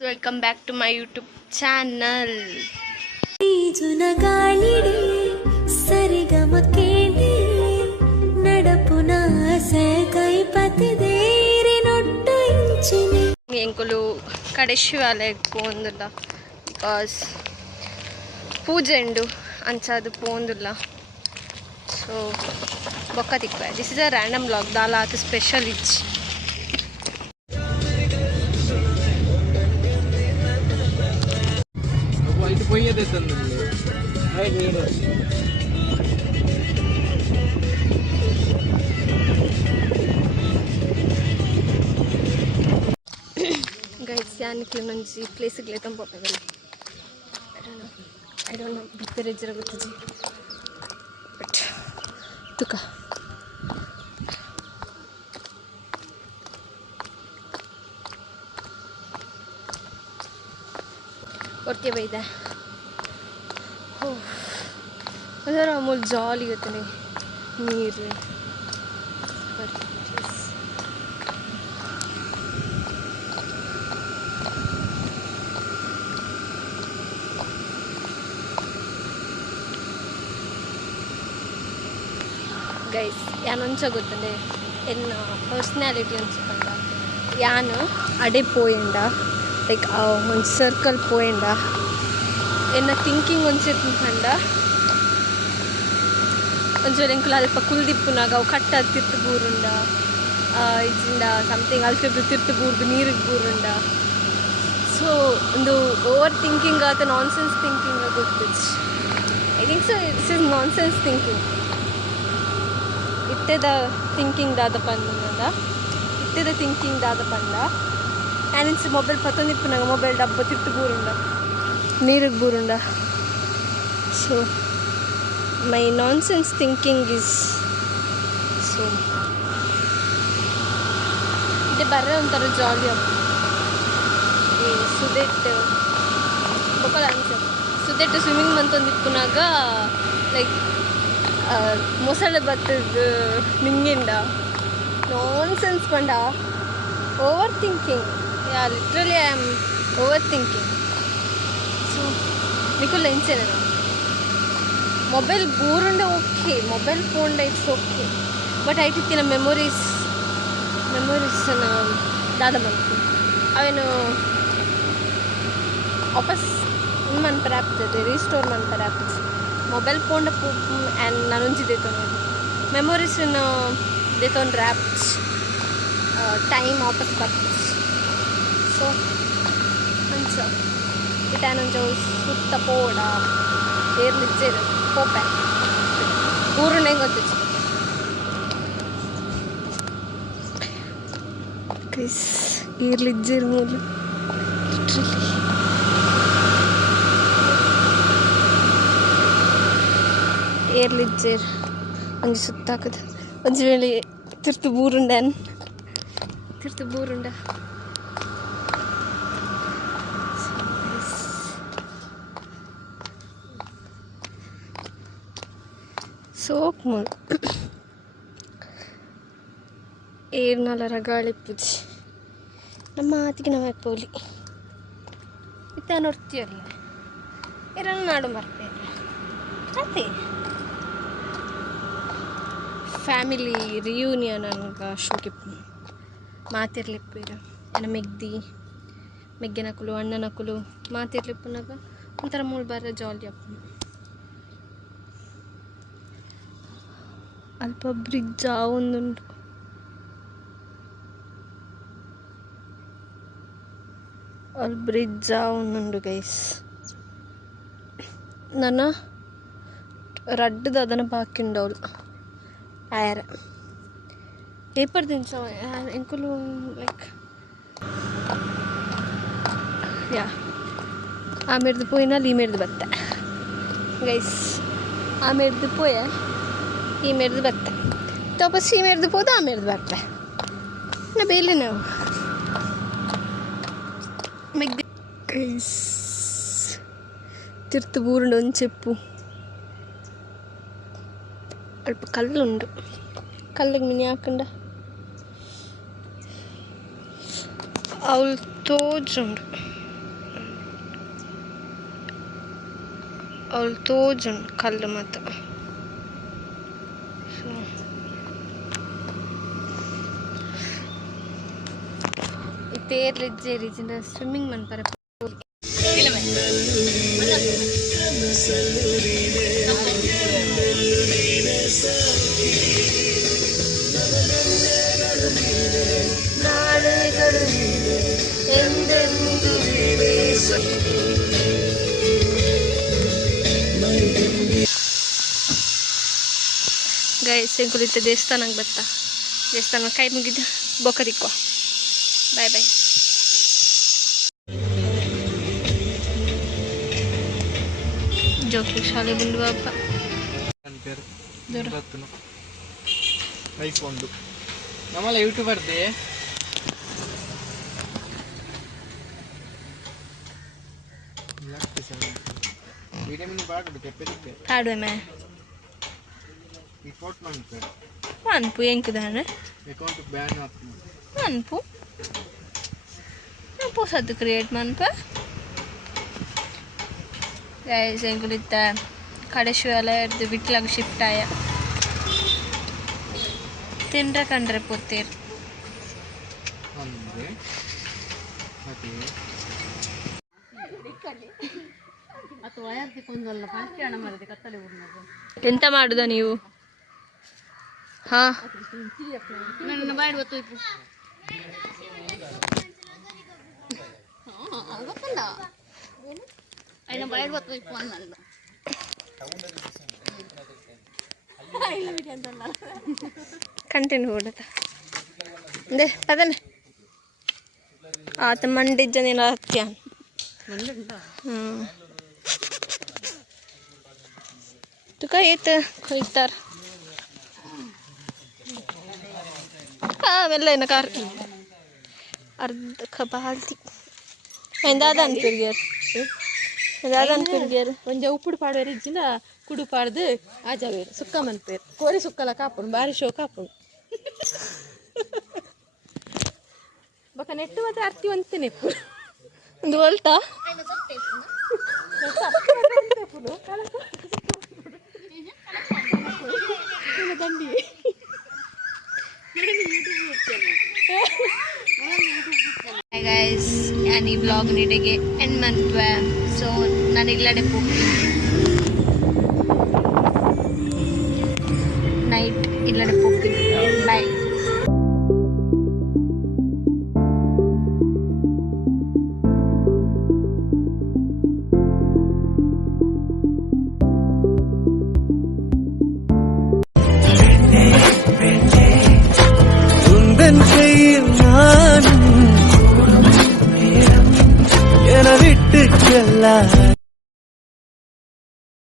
Welcome back to my YouTube channel. ಎಂಕುಲು ಕಡೆ ಶಿವಾಲಯಕ್ಕೆ ಪೋಂದುಲ್ಲ because ಪೂಜೆ ಉಂಡು ಅಂಚಾದು ಪೋಂದುಲ್ಲ ಸೊ ಬೊಕ್ಕ ತಿಕ್ವೆ. This is a random vlog. ದಾಲ ಅದು ಸ್ಪೆಷಲ್ ಇಚ್ ಗೈಸ್ ಯಾನಿಕ್ಲೆ ನಂಜಿ ಪ್ಲೇಸ್ಗೆ ತಂಪೋಪೆಲ್ಲ ಐ ಡೋಂಟ್ ನೋ ಬಿತ್ತರೆ ಜರ ಗೊತ್ತಿಜಿ ಬಟ್ ತುಕ ಹೊರಕೆ ಬೈದೆ. ಓ ಅದರ ಅಮೂಲ್ ಜಾಲಿ ಗೊತ್ತನೆ ನೀರು ಗೈಸ್ ಯಾನೊಂಚ ಗೊತ್ತಂಡೆ ಎನ್ನ ಪರ್ಸ್ನಾಲಿಟಿ ಅನ್ಸ್ಕೊಂಡ ಯಾನು ಅಡೆ ಪೋಯಂಡ ಲೈಕ್ ಒಂದು ಸರ್ಕಲ್ ಪೋಯಂಡ ಎನ್ನ ಥಿಂಕಿಂಗ್ ಒಂದ್ಸತಿ ಕಂಡ ಒಂಚೂರು ಎಂಕುಲು ಅಲ್ಪ ಕುಲ್ದಿಪ್ಪುನಾಗ ಅವು ಕಟ್ಟ ತಿರ್ತು ಬೂರುಂಡ ಇಜಿಂದ ಸಮಥಿಂಗ್ ಅಲ್ತಿರ್ದು ತಿರ್ತು ಬೂರ್ದು ನೀರಿಗೆ ಬೂರುಂಡ. ಸೊ ಒಂದು ಓವರ್ ಥಿಂಕಿಂಗ್ ಆತ ನಾನ್ ಸೆನ್ಸ್ ಥಿಂಕಿಂಗ್ ಗೊತ್ತಿತ್ತು. I think so it's is nonsense thinking. ಇಟ್ಟದ ಥಿಂಕಿಂಗ್ ದಾದ ಪಂದ ಇಟ್ಟದ ಥಿಂಕಿಂಗ್ ದಾದ ಪಂದ ಆ್ಯನ್ಸ್ ಮೊಬೈಲ್ ಪತ್ತೊಂದಿಪ್ಪುನಾಗ ಮೊಬೈಲ್ ಡಬ್ಬ ತಿರ್ತು ಬೂರುಂಡ ನೀರಿಗೆ ಬೂರುಂಡ. So my nonsense thinking is so ಇದೆ ಬರ್ರೆ ಒಂಥರ ಜಾಲಿ ಅಪ್ಪ. ಈ ಸುದೆಟ್ ಬೊಕ್ಕಲ ಅನ್ಸ ಸುದೆಟ್ ಸ್ವಿಮ್ಮಿಂಗ್ ಮಂತೊಂದಿಪ್ಪುನಾಗ ಲೈಕ್ ಮೊಸಳೆ ಬತ್ತದ ನಿಂಗೆಂಡ ನಾನ್ ಸೆನ್ಸ್ ಪಂಡ overthinking. Yeah literally I am overthinking. So ನಿಕುಲ್ ಎಂಚೇನೆ ಮೊಬೈಲ್ ಬೂರುಂಡೆ okay, mobile phone it's okay, but ಐತಿತ್ತಿನ ಮೆಮೊರೀಸ್ನ ದಾದ ಬಂತು ಅವೇನು ವಾಪಸ್ ಮನ್ಪರ ಆಗ್ತದೆ, ರೀಸ್ಟೋರ್ ಮನ್ಪರ ಆಗ್ತದೆ. ಮೊಬೈಲ್ ಫೋನ್ ಆ್ಯಂಡ್ ನಾನೊಂಜಿ ದೇತೊಂದು ಮೆಮೊರೀಸನ್ನು ದೇತೊಂದು ರ್ಯಾಪ್ಸ್ ಟೈಮ್ ವಾಪಸ್ ಬರ್ತದೆ. ಸೊ ಅಂಚ ಇಟ್ಟಾನೊಂಚ ಸುತ್ತ ಪೋಡ ಏರ್ಲಿಜ್ಜೇರು ಪೋಪೆ ಊರುಂಡೆ ಗೊತ್ತಿತ್ತು. ಗೈಸ್ ಏರ್ಲಿಜ್ಜೇರು ಮೂಲು ಏರ್ಲಿಜ್ಜೇರು ಒಂಜಿ ಸುತ್ತಾಕದ ಒಂಜಿ ವೇಳೆ ತಿರ್ತು ಬೂರುಂಡ ಸೋಕ್ ಮೂಲು ಏರ್ನಲರ ಗಾಳಿ ಪೂಜಿ ನಮ್ಮ ಆತಿಗೆ ನಮ್ಮ ಪೋಲಿ ಇತ್ತ ನೋಡ್ತೀಯಲ್ಲ ಇರನ್ನು ನಾಡು ಬರ್ತೇನೆ ಅದೇ ಫ್ಯಾಮಿಲಿ ರಿಯೂನಿಯನ್ ಅನ್ಗ ಶೋಕಿಪ್ಪು ಮಾತಿರ್ಲಿಪ್ಪು ಏನ ಮೆಗ್ಗಿನಕುಲು ಅಣ್ಣನಕುಲು ಮಾತಿರ್ಲಿಪ್ಪುನಾಗ ಒಂಥರ ಮೂಳು ಬಾರ ಜಾಲಿ ಅಪ್ಪು. ಅಲ್ಪ ಬ್ರಿಡ್ಜ್ ಒಂದುಂಟು ಅಲ್ಲಿ ಬ್ರಿಡ್ಜ್ ಒಂದುಂಡು ಗೈಸ್. ನನ್ನ ರಡ್ಡದ ಅದನ್ನು ಬಾಕಿಂಡವಳು ಆಯರ ಪೇಪರ್ ತಿನ್ಸ ಎಂಕುಲು ಲೈಕ್ ಯಾ ಆ ಮೇರ್ದು ಪೋಯಿನಲ್ಲಿ ಈ ಮೇರ್ದು ಬತ್ತೆ ಗೈಸ್. ಆ ಮೇರ್ದು ಪೋಯ ಈ ಮೇರ್ದು ಬತ್ತೆ ವಾಪಸ್ ಈ ಮೇರ್ದು ಪೋದು ಆ ಮೇರ್ದು ಬತ್ತೆ ನಾ ಬೇಲೆ ನಾವು ಗೈಸ್ ತಿರ್ತು ಬೂರುಂಡು ಒಂದು ಚೆಪ್ಪು ಅಲ್ಪ ಕಲ್ಲುಂಡು ಕಲ್ಲಿಗೆ ಮಿನಿ ಹಾಕಂಡ ಅವಳು ತೋಜುಂಡು ಅವಳು ತೋಜುಂಡು ಕಲ್ಲು ಮತ್ತು ಸೊ ತೇರ್ಲಿಜ್ಜೆ ರೀತಿಯಿಂದ ಸ್ವಿಮ್ಮಿಂಗ್ ಮನ್ಪರ ಗೈಸ್ ಕುಳಿತ ದೇವಸ್ಥಾನಕ್ಕೆ ಬರ್ತಾ ದೇವಸ್ಥಾನ ಕೈ ಮುಗಿದು ಬೊಕ್ಕದಿಕ್ಕೋ ಬಾಯ್ ಬಾಯ್ ಜೋಕಿ ಶಾಲೆ ಬಂದು ಬಾಪ ಐಫೋನ್ ನಮ್ಮಲ್ಲ ಯೂಟ್ಯೂಬರ್ದೆ ಕಾಡುವೆ ಮೇ ಅನ್ಪು ಎಂಕುದಾನೆ ಅನ್ಪು ಹೊಸದು ಕ್ರಿಯೇಟ್ ಮನ್ಪ ಗೈಸ್ ಎಂಕುಲಿತ್ತ ಕಡೆ ಶೂ ಎಲ್ಲ ಹಿಡ್ದು ಬಿಟ್ಲಾಗ ಶಿಫ್ಟ್ ಆಯ ತಿಂಡ್ರೆ ಕಂಡ್ರೆ ಪೊತ್ತೇರು ಎಂತ ಮಾಡುದ ನೀವು ಹಾ ಕಂಟಿನ್ಯೂ ಕೊಡತ್ತ ದೇ ಪದನೆ ಆತ ಮಂಡಿಜ್ಜ ನೀನು ಹತ್ಯ ತುಕ ಏತ್ ಕೊಯ್ತಾರ ಮೆಲ್ಲ ಏನ ಕಾರ್ ಅರ್ಧ ಬಾಲ್ತಿ ಎಂದಾದ ಅನ್ಪಿರ್ಗ್ಯಾರು ಎಂದಾದ ಅನ್ಪಿರ್ಗ್ಯಾರು ಒಂಜ ಉಪ್ಪುಡು ಪಾಡೋರು ಇಜ್ಜಿನ ಕುಡು ಪಾಡ್ದು ಆಜಾವೇರು ಸುಕ್ಕ ಮನ್ಪೇರು ಕೋರಿ ಸುಕ್ಕಲ ಕಾಪುಂಡು ಬಾರಿ ಶೋ ಕಾಪುಂಡು ಬೊಕ ನೆಟ್ಟು ಮತ್ತೆ ಅರ್ತಿ ಒಂತೇನೆ ಒಂದು ಹೊಲ್ತಾ ದಂಡಿ ಹಾಯ್ ಗೈಸ್ ನಾನು ಈ ವ್ಲಾಗ್ ನಿಡೆಗೆ ಎಂಡ್ ಮನ್ಪೆ ಸೊ ನಾನು ಇಲ್ಲಡೆ ಹೋಗ್ತೀನಿ ನೈಟ್ ಇಲ್ಲಡೆ ಹೋಗ್ತೀನಿ ಬಾಯ್ விட்டு செல்ல